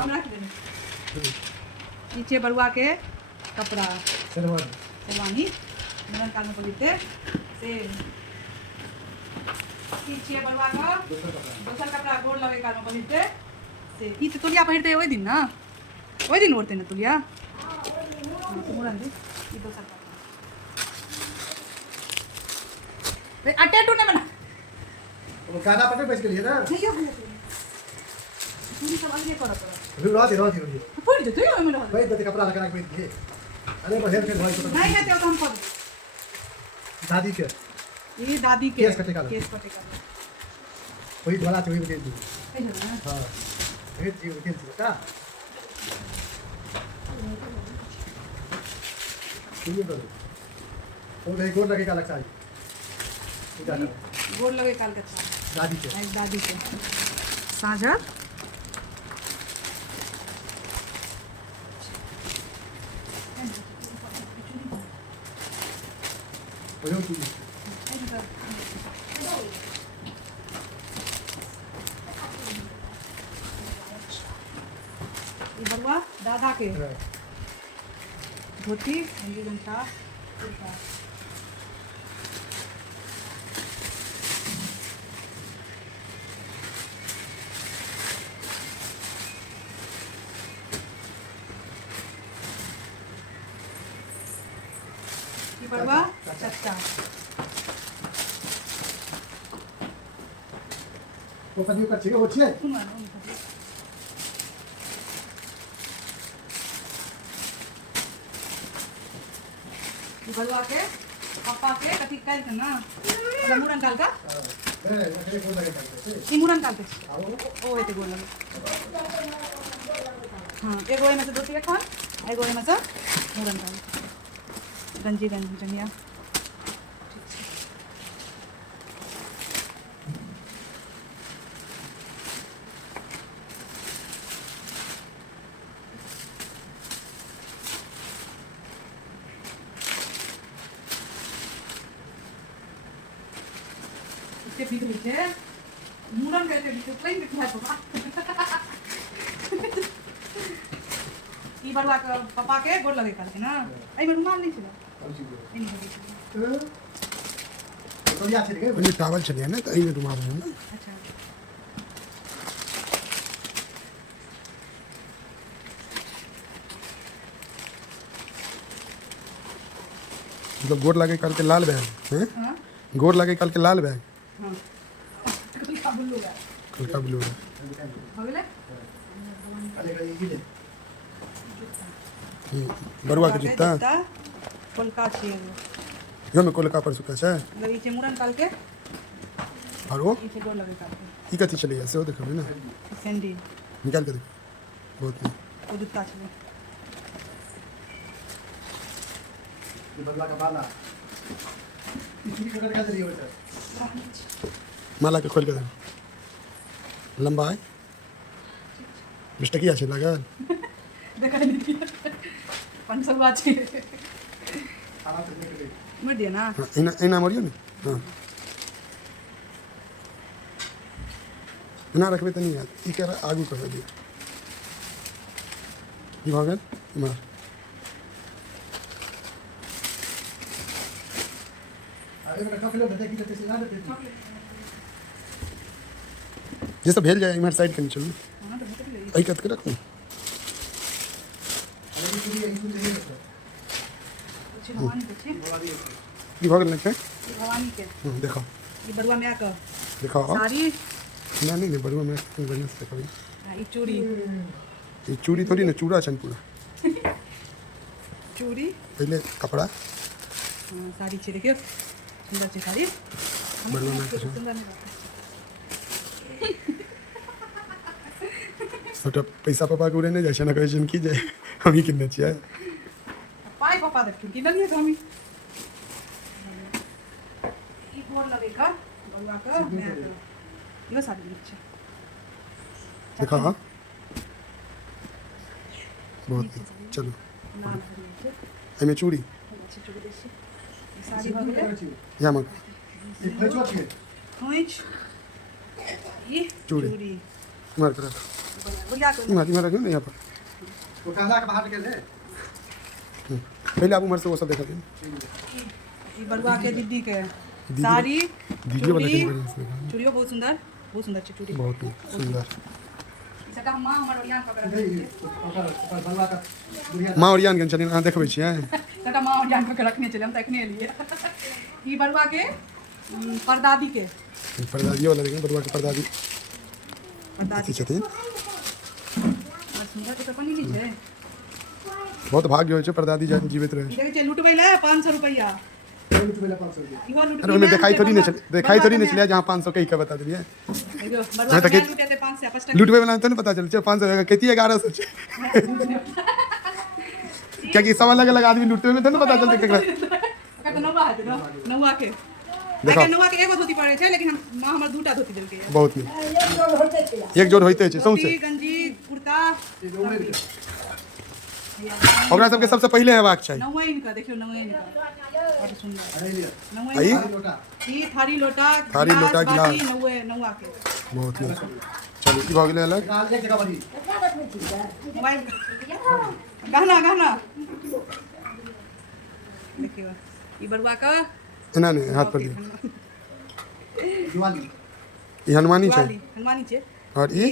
हम रख देंगे नीचे बरुआ के कपड़ा शेरवानी मुरन काल में बोलते से नीचे बरुआ का दोसर कपड़ा गोर लगे काल में बोलते से ई तो तोलिया पहिरते ओइ दिन ना ओइ दिन ओढ़ते ना तोलिया मुरन दी ई दोसर कपड़ा रे अटेटू ने बना वो गाना पटे बेच के लिए ना नहीं हो गया पूरी सब आगे करो रोती पूरी जो तू यो में भाई तो कपड़ा लगा के बेच दिए अरे बस हेल्प कर भाई तो नहीं है तो हम कर दादी के ये दादी के केस कटे का वही वाला चाहिए बेच दी हां भेज दी का ये करो वो नहीं गोल लगे का लगता है गोल लगे काल के दादी के साझा बरुआ दादा के धोती हल्दी गमछा बरुआ चच्चा वो पति का चाहिए हो चाहिए बरुआ के पापा के कथी काल के ना मुरन काल का ई मुरन काल के ओ एते गोल लगे हां एगो में से धोती रखन एगो में से मुरन काल गंजी जंगिया इसके पीछे मुरन कहते हैं प्लेन बिठा पापा ई बरुआ के पापा के गोर लगे काल के ना आई में रुमाल नहीं छिला ये टावल चले ना तो ये रुमाल है ना अच्छा मतलब गोर लगे काल के लाल बैग हैं हां गोर लगे काल के लाल बैग हां कल का ब्लू है हो गेले बरुआ के जूता कोलका छिए यो में कोलका पर सुका है लगी छे मुरन काल के और वो ई छे गोर लगे काल के ई कथी चले से वो देखो ना सैंडी निकाल के देखो बहुत नहीं ओ जूता छे ये बगला का बाला इतनी कलर का चली होता माला के खोल के देखो लंबा है मिस्टर किया छे लगा देखा नहीं 500 बात छे मर दिया ना हां इना मरियो ने हां ना रखबे त नहीं यार ई कर आगू कर दिया ई भगल मार अरे मेरा कफले बता की तैसे ना दे ये सब भेल जाए इमर साइड के नीचे हां तो भटक ले आई कत के रखूं भवानी के छे ई भगल नहीं के भवानी के देखो ई बरुआ में आकर देखो साड़ी ना नहीं बड़ुआ में बढ़िया से कभी ई चूड़ी ये चूड़ी थोड़ी ना चूड़ा छन पूरा चूड़ी पहले कपड़ा साड़ी छे देखियो सुंदर छे साड़ी बड़ुआ में सुंदर नहीं छोटा पैसा पापा के उड़े नहीं जाए ना कहीं की जाए हम ही कितने चाहिए पाई पापा देख की लगी तो हम ई गोर लगे का बरुआ का मैं यो साड़ी छे देखा हाँ बहुत चलो लाल हरी छे एमे चूड़ी अच्छी चूड़ी देखी साड़ी भगले या मग खोइच ये चूड़ी। चूड़ी मार कर बुलिया को मार रखो ना यहाँ पर वो कहला के बाहर के ले पहले आप उम्र से वो सब देखा दें ई बरुआ के दीदी के साड़ी वीडियो वाला चूड़ी के चूड़ियो बहुत सुंदर छै चूड़ी बहुत सुंदर सेटा मां हमर ओरियान पकड़ नहीं ओकर बनवा का दुनिया माँ ओरियान के चलिए अहाँ देखबै छियै सेटा मां ओरियान पकड़ रखने चले हम त एखने एलिए ई बरुआ के परदादी के परदादी वाला देखें बरुआ के परदादी परदादी छथिन और सुंदर के तो पनि नहीं छै बहुत भाग्य होइ छै परदादी जान जीवित रहे ई देखे छै लुटबै ले 500 रुपैया लूट मेला 500 रुपया इहो लुट अरे उन्हें दिखाई थोड़ी नहीं चलिए जहाँ 500 कहीं का बता दिए बरुआ के लुटे 500 5 लुटवे वाला तो नहीं पता चल 500 कहती 1100 क्या कि सब अलग अलग आदमी लुटवे में तो नहीं पता चलते केकरा का तो नौवा है नौवा के देखो। नौवा के एगो धोती पड़े छै लेकिन हम मां हमर दूटा धोती देलकै है बहुत नहीं एक जोड़ होते छै सौंसे धोती गंजी कुर्ता ओकरा सबके सबसे पहले हेबाक चाहिए नौवा इनका देखियो नौवा इनका बड़ सुंदर अरे लिया नौवा आई लोटा ई थारी लोटा थारी लोटा, बाटी, गिलास। नौवा के बहुत नहीं चलो ई भऽ गेलै अलग काल एक जगह बनी मोबाइल गहना देखियो ई बरुआ का एना नहीं हाथ पर दियो दिवाली ई हनुमानी छै हनुमानी छै और ई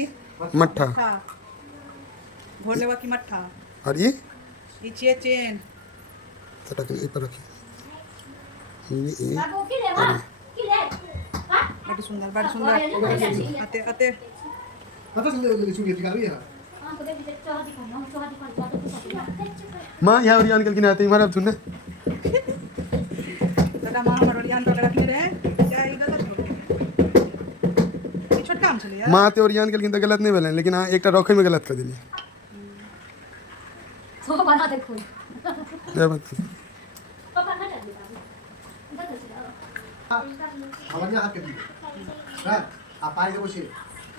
मट्ठा मट्ठा घोर लेवा की मट्ठा और ये ई छियै चेन सटक ई पर रखी ये बाबू की ले मां की ले हां बड़ सुंदर अते पता चल चूड़ी निकाल है हां को देख चाहती को ना चाहती को बात तो सकती माँ यहाँ ओरियान निकल के नहीं आते हमारा अब सुनने दादा मां हमर ओरियान को रखने रहे क्या ई गलत हो ई छोटका हम छले यार माँ ते ओरियान निकल के तो गलत नहीं भेलै लेकिन हाँ एक रखे में गलत कर दिली सो बना देखो ये बात पापा ना कर दे हमारे हाथ के दी हां आप पाई दे बसे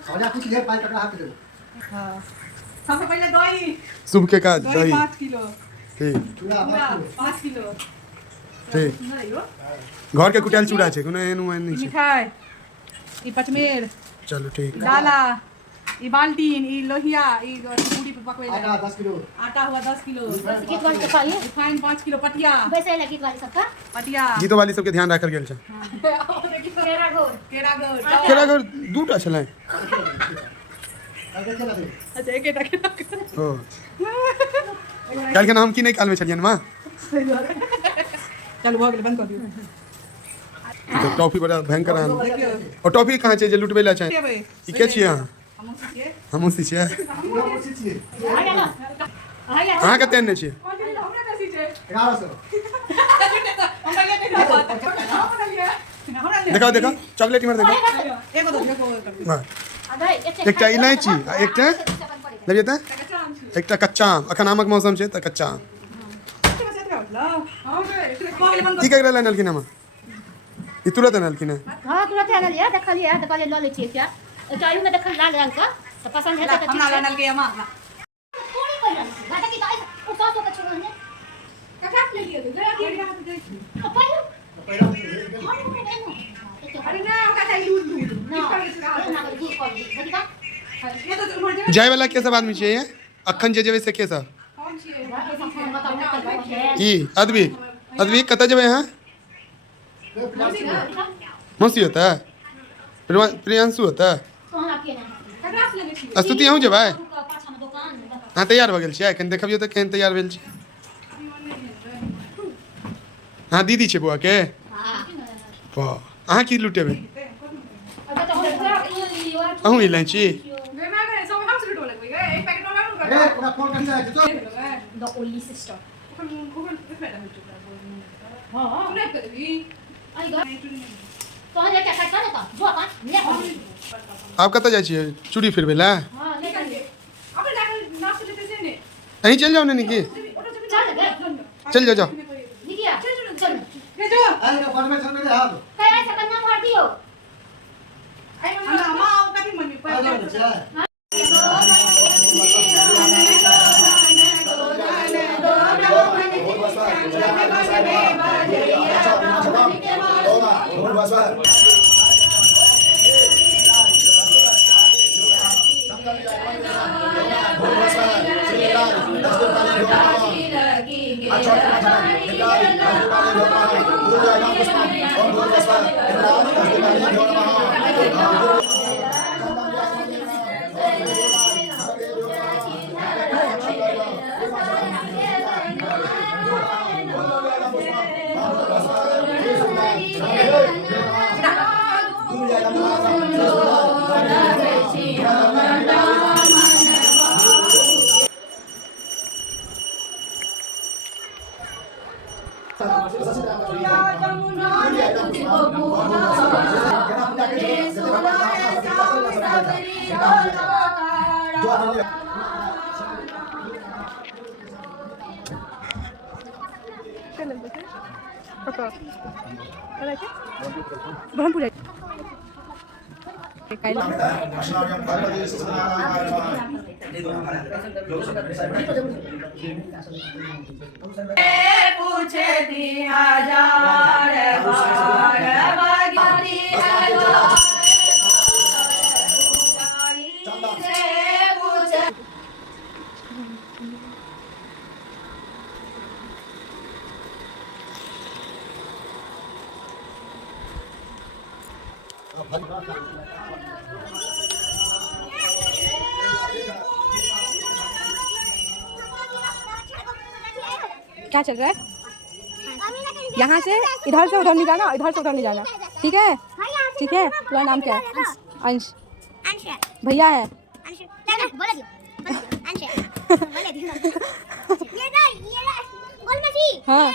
हमारे कुछ ले पाई कपड़ा हाथ दे हां सबसे पहले दही शुभ के काज दही दही 5 किलो ठीक चूड़ा पूरा 5 5 किलो किलो ठीक सुंदर है यो घर के कुटाल चूड़ा छै कोनो एहन उहन ई नहीं छै मिठाई ई पचमेर चलो ठीक डाला ई बाल्टीन ई लोहिया ई पूरी पे पकवे आटा 10 किलो आटा हुआ 10 किलो गीत वाली का ये रिफाइन 5 किलो पटिया वैसे लगी गीत वाली सबका पटिया गीतो वाली सबके ध्यान राखल गेल छै केरा घोर केरा गोड़ केरा घर दूटा छलै आगे चला दे अच्छा एकेटा ओ काल के नाम की नहीं काल में छलियन माँ चल भऽ गेल बंद कर दियौ तो टॉफी बड़ा भयंकर आन देखियो और टॉफी कहाँ छै जे लुटबै ला छै केबै ई के छियै अहाँ हमहूँ सीखिए हमहूँ सी छियै पूरा कोशिश छिए आ गया आ गया अहाँ कते ने छियै हमरा कैसी छै 1100 हमरा ले के बात हमरा ले हमरा ले देखाओ देखाओ चॉकलेट इमर देखो एगो दो एगो कर वाह अरे एकटा इलायची आ एकटा लेबिए त एकटा कच्चा आम अखन आमक मौसम छै त कच्चा आम की कह रहल नलखिन हम ई तुरंत नलखिन हां तुरंत आना लिया देख लिया तो पहले ले छिए क्या चायू में देखल लाल रंग का तो पसंद है तो हमरा लानल के अमा थोड़ी कोई बात की गाइस ओ सास को छोड़ो ने कथा ले लियो जरा तो पहले अरे ना ओका चाहिए दूध ना दूध कर दी देखा ये तो मर जाए जाय वाला के सब आदमी छियै ये अखन जे जेबै से के सब कौन छी ई अदबी कतऽ जेबै अहाँ मौसी होता प्रियांशु होता सोना के ना ककरास लेने छी स्तुति अहूँ जेबै पाछा में दुकान अहाँ तैयार भऽ गेल छियै कनि देखबियौ तऽ केहन तैयार भेल छी अहाँ दीदी छै बौआ के वाह अहाँ की लुटेबै अगर तो पूरा लियो अहूँ इलायची वे मैं गए सब हम से लुटो लगबै गए एक पैकेट और ए कर पूरा फोन कर दे तो the only sister हां नहीं कर दी आई गॉट तो ये क्या करता है जो अपन ले आब कतऽ जाइ छियै चूड़ी फिरबै लए हां ले कर अब लेकर नाश्ता लेते से ने अहीं चलि जाउ ने निकी चल गए चल जाओ निकिया चल के जो अरे का फॉर्मेट चल मेरे हाथ काय ऐसा करना भर दियो आई मां आओ कभी मम्मी आ जाओ पर बच्चा ब्रह्मपुर पूछे दिया हजार क्या चल रहा है? यहाँ से इधर से उधर नहीं जाना, इधर से उधर नहीं जाना, ठीक है? ठीक है। तुम्हारा नाम क्या है? अंश। भैया है? हाँ।